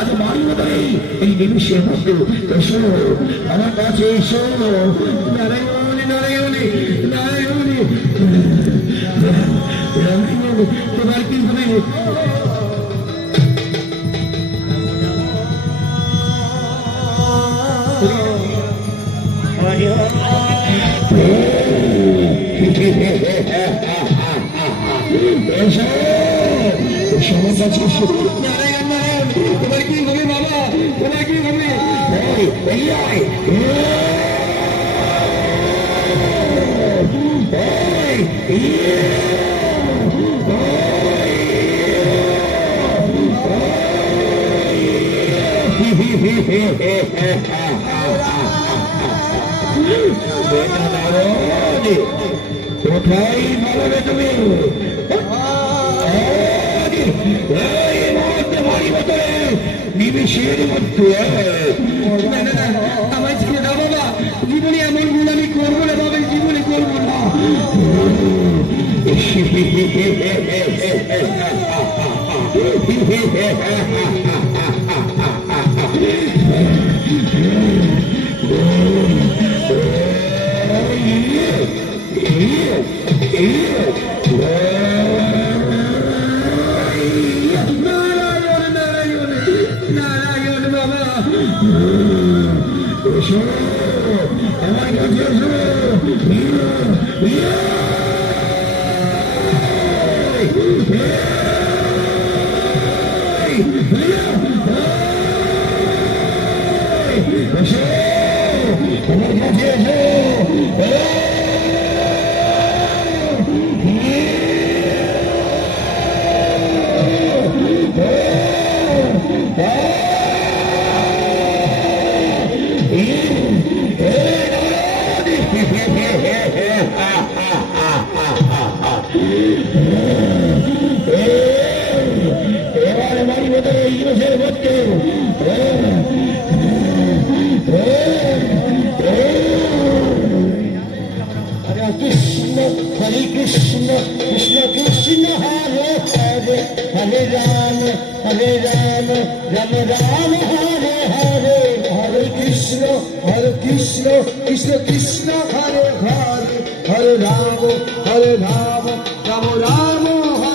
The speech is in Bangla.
আজ মানব নেই এই নিমিষের মধ্যে এসো আমার কাছে এসো নারায়ণ নারায়ণ তোমার কি হবে তোমার কি হবে বাবা কি হবে কোথায় মারবে তুমি এই মুহূর্তে বাড়ি ভিতরে নিমিষের মধ্যে। না না না আমার ছেড়ে দাও বাবা জীবনে এমন গুণ আমি করব না বাবা জীবনে করব না নারায়ণ নারায়ণ এবারে বাড়ি ভেতরে এই জিনিসের মধ্যে কৃষ্ণ হরে কৃষ্ণ কৃষ্ণ কৃষ্ণ হরে হরে হরে রাম হরে রাম রাম রাম হরে হরে হরে কৃষ্ণ কৃষ্ণ হরে হরে হরে রাম হরে রাম রাম রাম